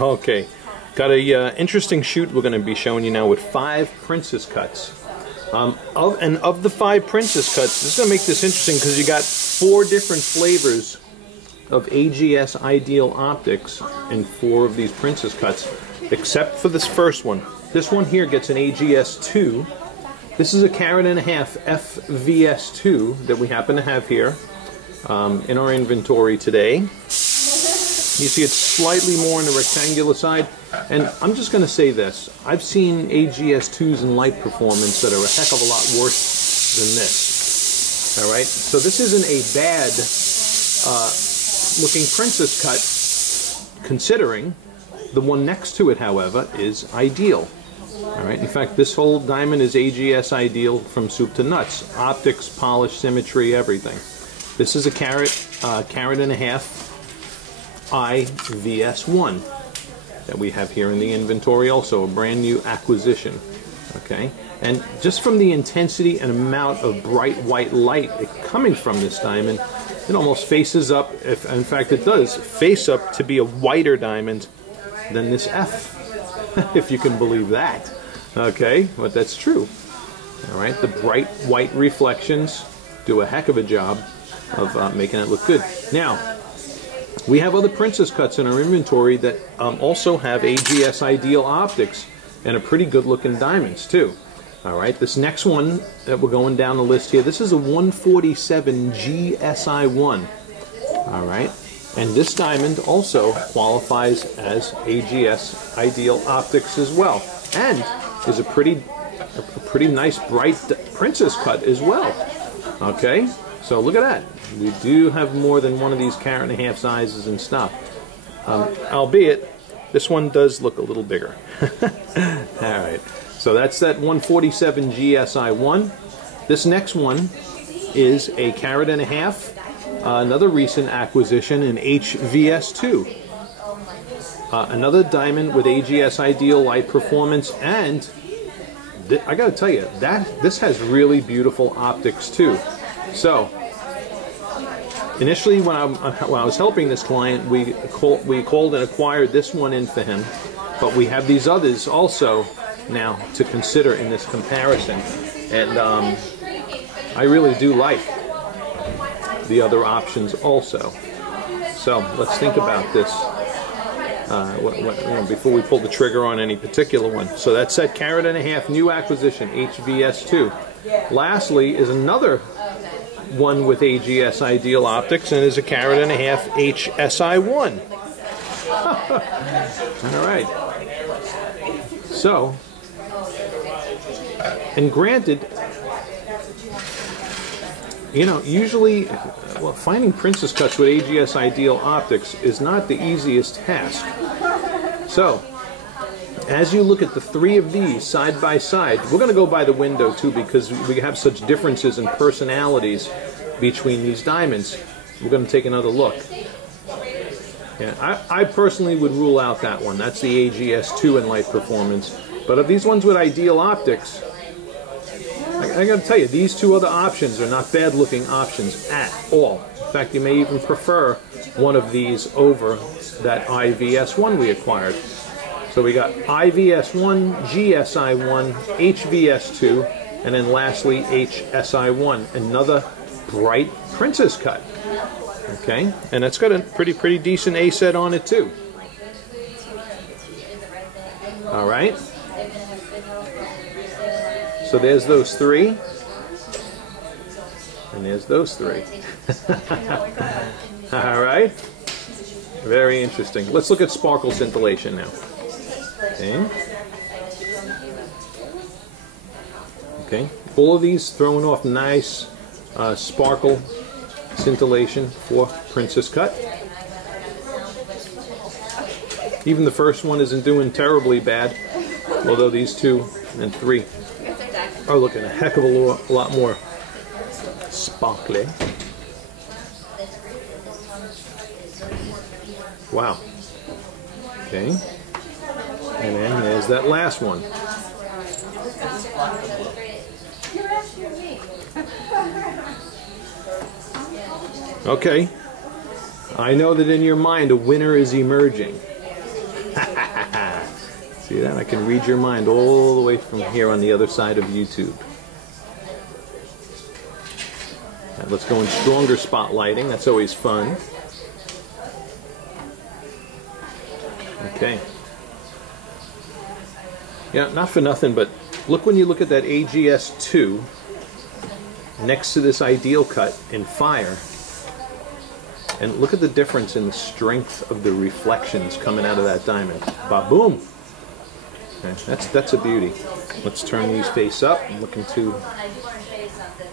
Okay, got a interesting shoot we're going to be showing you now with 5 princess cuts. Of the 5 princess cuts, this is going to make this interesting because you got 4 different flavors of AGS Ideal optics in 4 of these princess cuts, except for this first one. This one here gets an AGS 2. This is a 1.5 carat FVS2 that we happen to have here in our inventory today. You see it's slightly more on the rectangular side, and I'm just going to say this. I've seen AGS2s in light performance that are a heck of a lot worse than this. Alright, so this isn't a bad looking princess cut, considering the one next to it, however, is Ideal. Alright, in fact, this whole diamond is AGS Ideal from soup to nuts. Optics, polish, symmetry, everything. This is a carat and a half IVS1 that we have here in the inventory, also a brand new acquisition. Okay, and just from the intensity and amount of bright white light coming from this diamond, it almost faces up, in fact it does face up to be a whiter diamond than this F, if you can believe that. Okay, but that's true. Alright, the bright white reflections do a heck of a job of making it look good. Now, we have other princess cuts in our inventory that also have AGS Ideal optics and are pretty good looking diamonds too. Alright, this next one that we're going down the list here, this is a 147GSI1. Alright, and this diamond also qualifies as AGS Ideal optics as well, and is a pretty nice bright princess cut as well. Okay, so look at that. We do have more than one of these 1.5 carat sizes in stock. Albeit, this one does look a little bigger. Alright, so that's that 147GSI1. This next one is a 1.5 carat, another recent acquisition, an HVS2. Another diamond with AGS Ideal light performance, and I gotta tell you, this has really beautiful optics too. So, initially, when I was helping this client, we called and acquired this one in for him, but we have these others also now to consider in this comparison, and I really do like the other options also. So let's think about this before we pull the trigger on any particular one. So that's that 1.5 carat new acquisition, HVS2. Lastly is another one with AGS Ideal optics, and is a 1.5 carat HSI1. Alright. So, and granted, you know, usually, well, finding princess cuts with AGS Ideal optics is not the easiest task. So, as you look at the 3 of these side by side, we're going to go by the window too because we have such differences in personalities between these diamonds. We're going to take another look. Yeah, I personally would rule out that one. That's the AGS2 in light performance. But of these ones with Ideal optics, I got to tell you, these 2 other options are not bad looking options at all. In fact, you may even prefer one of these over that IVS1 we acquired. So we got IVS1, GSI1, HVS2, and then lastly HSI1, another bright princess cut. Okay, and it's got a pretty decent A set on it too. All right. So there's those 3, and there's those 3. All right. Very interesting. Let's look at sparkle scintillation now. Okay. Okay. All of these throwing off nice sparkle scintillation for princess cut. Even the first one isn't doing terribly bad, although these 2 and 3 are looking a heck of a lot more sparkly. Wow. Okay. And then there's that last one. Okay. I know that in your mind a winner is emerging. See that? I can read your mind all the way from here on the other side of YouTube. Right, let's go in stronger spotlighting. That's always fun. Okay. Yeah, not for nothing, but look when you look at that AGS2 next to this ideal cut in fire, and look at the difference in the strength of the reflections coming out of that diamond. Ba-boom! Okay, that's a beauty. Let's turn these face up and look into... I do want to show you something.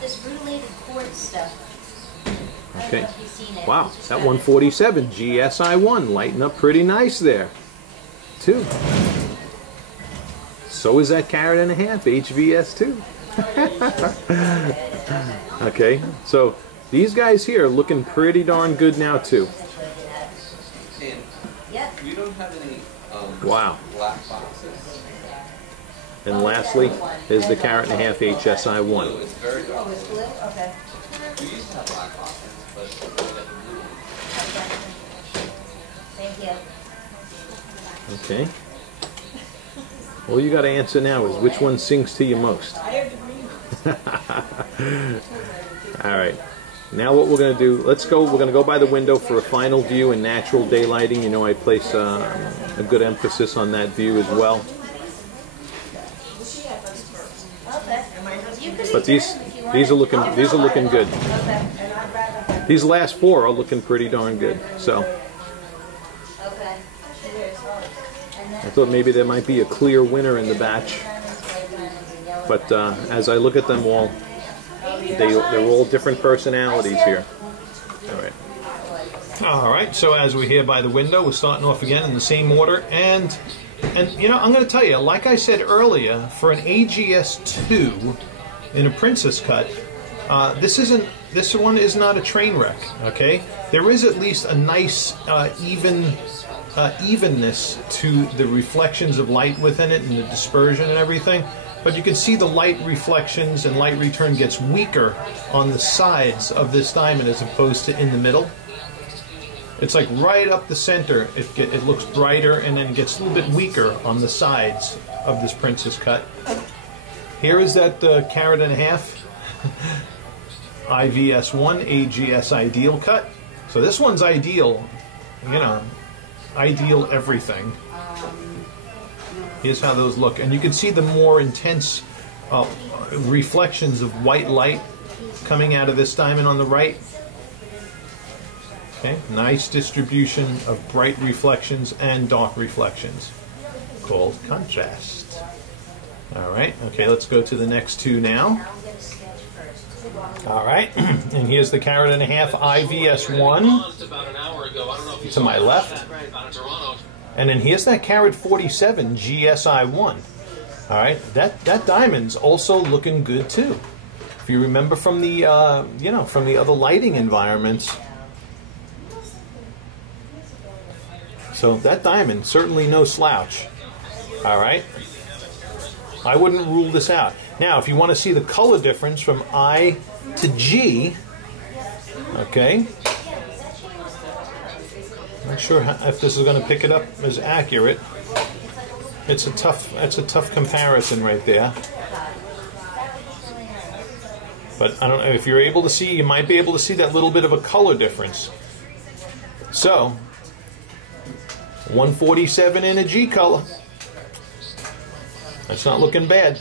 This rutilated quartz stuff. Okay. Wow, that 147 GSI1 lighting up pretty nice there, too. So is that carat and a half HVS2. Okay, so these guys here are looking pretty darn good now too. And you don't have any wow. black boxes. And lastly is the carat and a half HSI1. It's very good. Oh, it's blue? Okay. We used to have black boxes, but we got the blue one. Thank you. Okay. All you got to answer now is which one sings to you most. I have the green. All right. Now what we're going to do, let's go, we're going to go by the window for a final view in natural daylighting. You know I place a good emphasis on that view as well. But these are looking good. These last four are looking pretty darn good. So I thought maybe there might be a clear winner in the batch, but as I look at them all, they're all different personalities here. All right. So as we're here by the window, we're starting off again in the same order, and you know, I'm going to tell you, like I said earlier, for an AGS2 in a princess cut, this one is not a train wreck. Okay, there is at least a nice evenness to the reflections of light within it and the dispersion and everything. But you can see the light reflections and light return gets weaker on the sides of this diamond as opposed to in the middle. It's like right up the center, it looks brighter, and then it gets a little bit weaker on the sides of this princess cut. Here is that carat and a half IVS1 AGS ideal cut. So this one's ideal, you know, ideal everything. Here's how those look, and you can see the more intense reflections of white light coming out of this diamond on the right. Okay, nice distribution of bright reflections and dark reflections, called contrast. All right, okay, let's go to the next two now. All right, and here's the carat and a half IVS1 to my left. And then here's that carat 47 GSI1. All right, that diamond's also looking good too. If you remember from the you know, from the other lighting environments. So that diamond, certainly no slouch. All right, I wouldn't rule this out. Now, if you want to see the color difference from I to G, okay. Not sure if this is going to pick it up as accurate. It's a tough comparison right there. But I don't know if you're able to see. You might be able to see that little bit of a color difference. So 147 in a G color. That's not looking bad.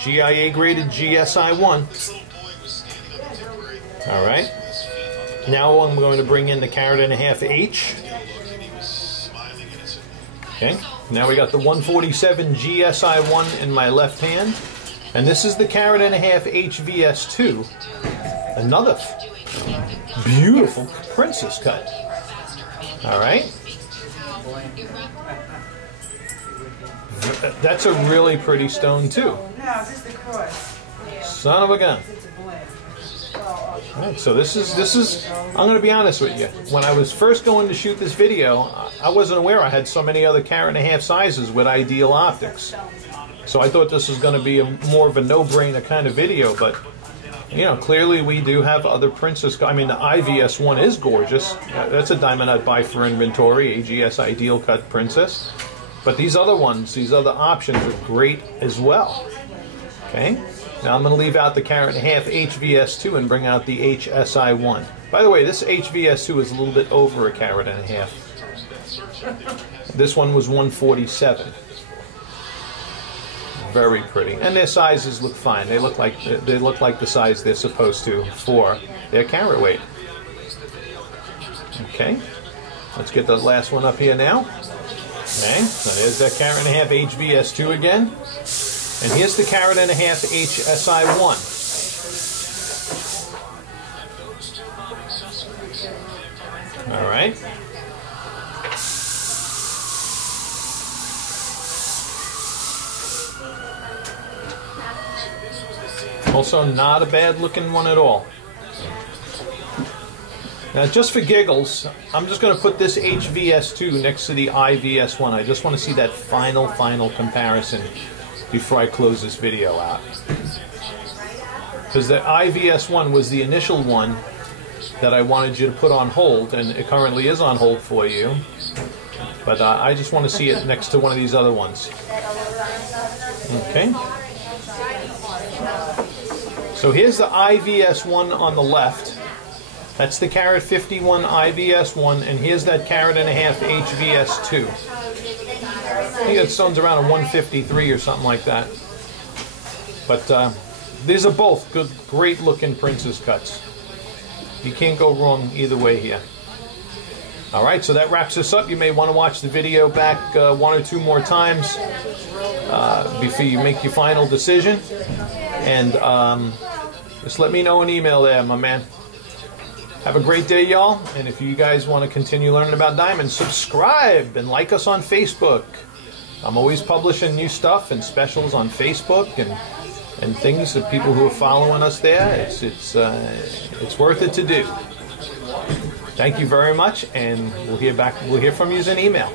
GIA graded GSI1. All right. Now I'm going to bring in the carat and a half H. Okay. Now we got the 147 GSI1 in my left hand. And this is the carat and a half HVS2. Another beautiful princess cut. All right. That's a really pretty stone too. No, just the cross. Son of a gun. All right, so this is. I'm going to be honest with you. When I was first going to shoot this video, I wasn't aware I had so many other carat and a half sizes with ideal optics. So I thought this was going to be more of a no-brainer kind of video, but You know, clearly we do have other Princess. I mean, the IVS1 is gorgeous. That's a diamond I'd buy for inventory, AGS Ideal Cut Princess. But these other ones, these other options are great as well. Okay, now I'm going to leave out the carat and a half HVS2 and bring out the HSI1. By the way, this HVS2 is a little bit over a carat and a half. This one was 147. Very pretty, and their sizes look fine. They look like the size they're supposed to for their carat weight. Okay, let's get the last one up here now. Okay, so there's that carat and a half HVS2 again, and here's the carat and a half HSI1. All right. Also not a bad looking one at all. Now just for giggles, I'm just going to put this HVS2 next to the IVS1. I just want to see that final comparison before I close this video out. Because the IVS1 was the initial one that I wanted you to put on hold, and it currently is on hold for you. But I just want to see it next to one of these other ones. Okay. So here's the IVS1 on the left. That's the carat 51 IVS1, and here's that carat and a half HVS2. I think it sounds around a 153 or something like that. But these are both good, great looking princess cuts. You can't go wrong either way here. Alright, so that wraps this up. You may want to watch the video back one or two more times before you make your final decision. And just let me know an email there, my man. Have a great day, y'all. And if you guys want to continue learning about diamonds, subscribe and like us on Facebook. I'm always publishing new stuff and specials on Facebook and things that people who are following us there. It's worth it to do. Thank you very much, and we'll hear from you in an email.